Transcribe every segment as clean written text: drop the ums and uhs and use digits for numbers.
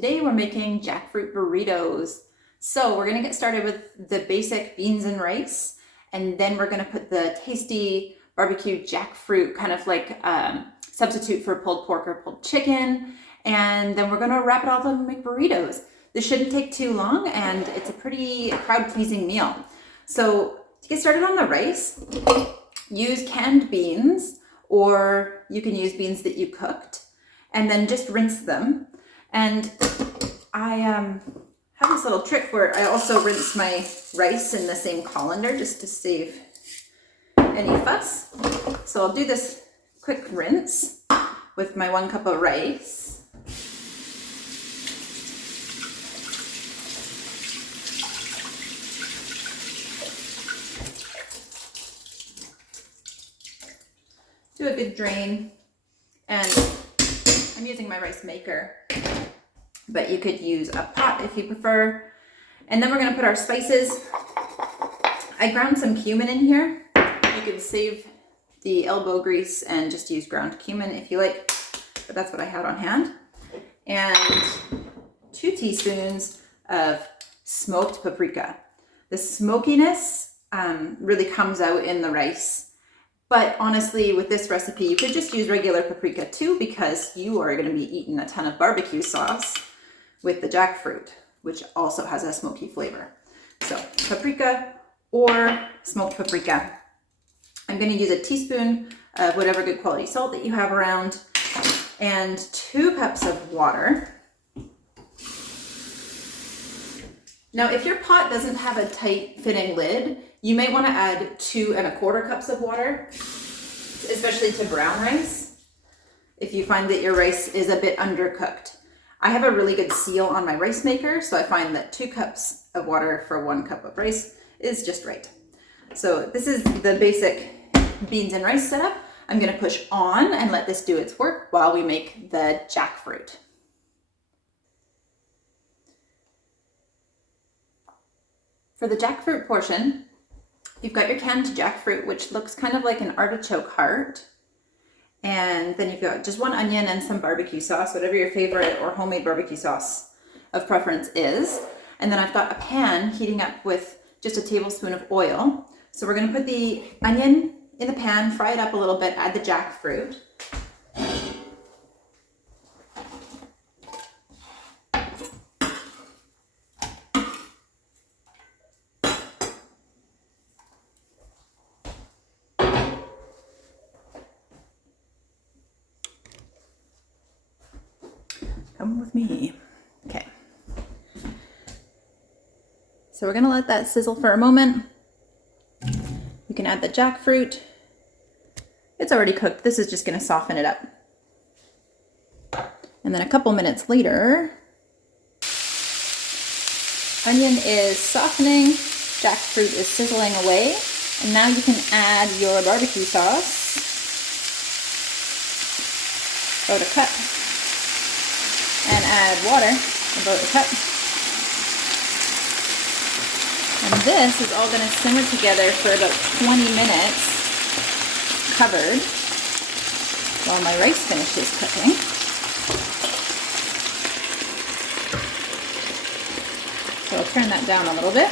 Today we're making jackfruit burritos. So we're gonna get started with the basic beans and rice, and then we're gonna put the tasty barbecue jackfruit, kind of like substitute for pulled pork or pulled chicken. And then we're gonna wrap it all up and make burritos. This shouldn't take too long, and it's a pretty crowd-pleasing meal. So to get started on the rice, use canned beans, or you can use beans that you cooked, and then just rinse them. And I have this little trick where I also rinse my rice in the same colander just to save any fuss. So I'll do this quick rinse with my 1 cup of rice. Do a good drain, and I'm using my rice maker, but you could use a pot if you prefer. And then we're gonna put our spices. I ground some cumin in here. You can save the elbow grease and just use ground cumin if you like, but that's what I had on hand. And 2 teaspoons of smoked paprika. The smokiness really comes out in the rice. But honestly, with this recipe, you could just use regular paprika too, because you are going to be eating a ton of barbecue sauce with the jackfruit, which also has a smoky flavor. So paprika or smoked paprika. I'm going to use a teaspoon of whatever good quality salt that you have around, and 2 cups of water. Now, if your pot doesn't have a tight fitting lid, you may want to add 2 1/4 cups of water, especially to brown rice, if you find that your rice is a bit undercooked. I have a really good seal on my rice maker, so I find that 2 cups of water for 1 cup of rice is just right. So this is the basic beans and rice setup. I'm going to push on and let this do its work while we make the jackfruit. For the jackfruit portion, you've got your canned jackfruit, which looks kind of like an artichoke heart. And then you've got just 1 onion and some barbecue sauce, whatever your favorite or homemade barbecue sauce of preference is. And then I've got a pan heating up with just a tablespoon of oil. So we're gonna put the onion in the pan, fry it up a little bit, add the jackfruit. Come with me. Okay. So we're gonna let that sizzle for a moment. You can add the jackfruit. It's already cooked. This is just gonna soften it up. And then a couple minutes later, onion is softening, jackfruit is sizzling away, and now you can add your barbecue sauce. About a cup. And add water, about a cup. And this is all going to simmer together for about 20 minutes, covered, while my rice finishes cooking. So I'll turn that down a little bit.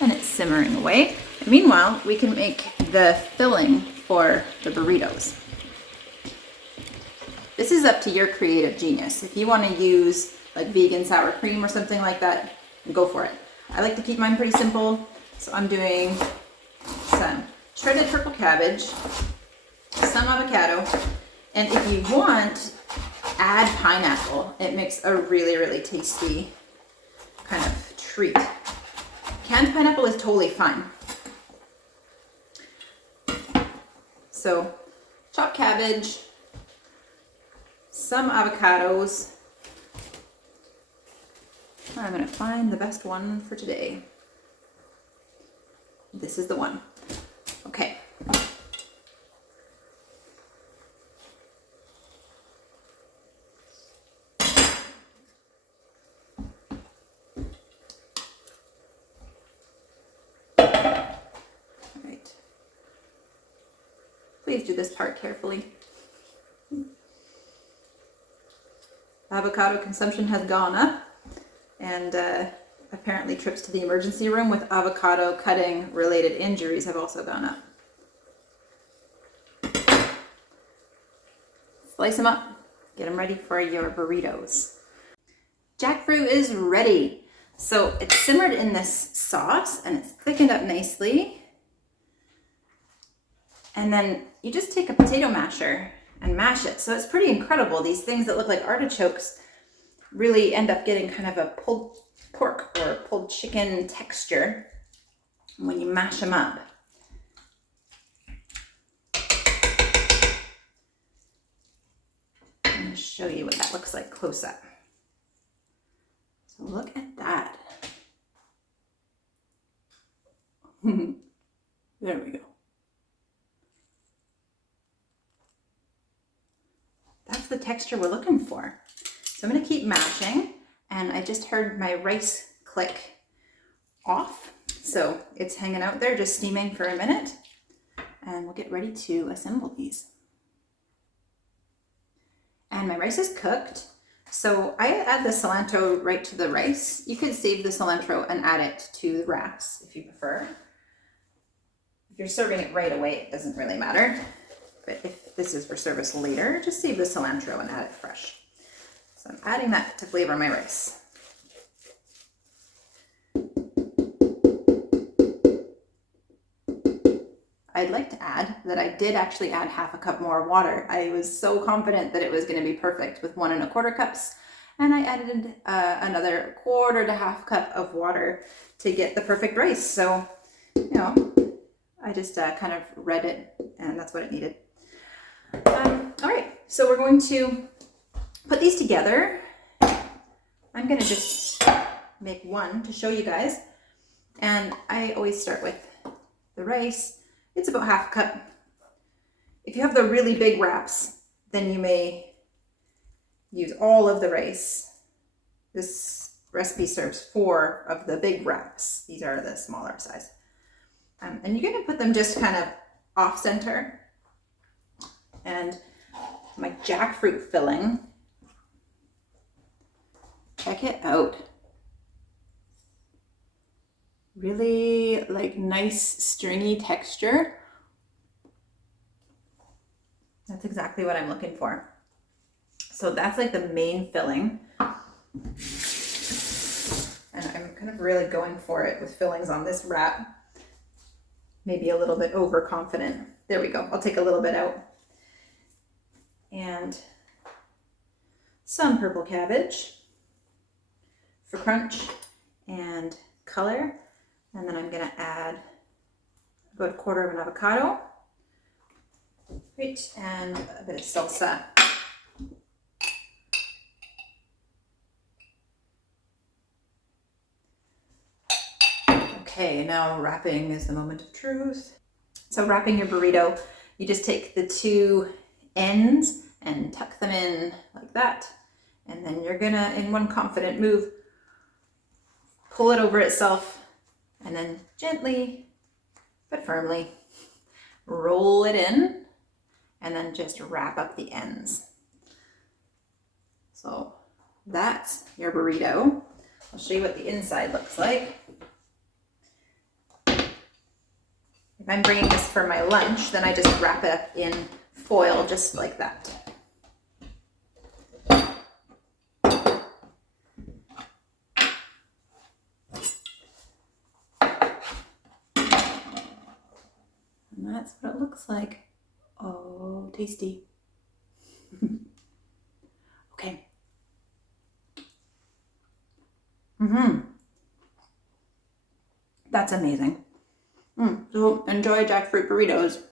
And it's simmering away. And meanwhile, we can make the filling for the burritos. This is up to your creative genius. If you want to use like vegan sour cream or something like that, go for it. I like to keep mine pretty simple, so I'm doing some shredded purple cabbage, some avocado, and if you want, add pineapple. It makes a really, really tasty kind of treat. Canned pineapple is totally fine. So, chopped cabbage, some avocados. I'm going to find the best one for today. This is the one. Okay. All right. Please do this part carefully. avocado consumption has gone up, and apparently trips to the emergency room with avocado cutting related injuries have also gone up. Slice them up, get them ready for your burritos. Jackfruit is ready. So it's simmered in this sauce and it's thickened up nicely. And then you just take a potato masher and mash it. So it's pretty incredible. These things that look like artichokes really end up getting kind of a pulled pork or pulled chicken texture when you mash them up. I'm going to show you what that looks like close up. So look at that. There we go. That's the texture we're looking for. So I'm going to keep mashing, and I just heard my rice click off. So it's hanging out there just steaming for a minute, and we'll get ready to assemble these. And my rice is cooked. So I add the cilantro right to the rice. You could save the cilantro and add it to the wraps if you prefer. If you're serving it right away, it doesn't really matter. But if this is for service later, just save the cilantro and add it fresh. So I'm adding that to flavor my rice. I'd like to add that I did actually add half a cup more water. I was so confident that it was going to be perfect with 1 1/4 cups, and I added another 1/4 to half cup of water to get the perfect rice. So, you know, I just kind of read it, and that's what it needed. All right, so we're going to put these together. I'm going to just make one to show you guys, and I always start with the rice. It's about half a cup. If you have the really big wraps, then you may use all of the rice. This recipe serves 4 of the big wraps. These are the smaller size. And you're going to put them just kind of off center. And my jackfruit filling, check it out. Really like nice stringy texture. That's exactly what I'm looking for. So that's like the main filling. And I'm kind of really going for it with fillings on this wrap. Maybe a little bit overconfident. There we go. I'll take a little bit out. And some purple cabbage for crunch and color. And then I'm going to add about 1/4 of an avocado. Right, and a bit of salsa. Okay, now wrapping is the moment of truth. So wrapping your burrito, you just take the 2 ends and tuck them in like that. And then you're gonna, in one confident move, pull it over itself and then gently but firmly roll it in and then just wrap up the ends. So that's your burrito. I'll show you what the inside looks like. If I'm bringing this for my lunch, then I just wrap it up in foil just like that. And that's what it looks like. Oh, tasty. Okay. That's amazing. So enjoy jackfruit burritos.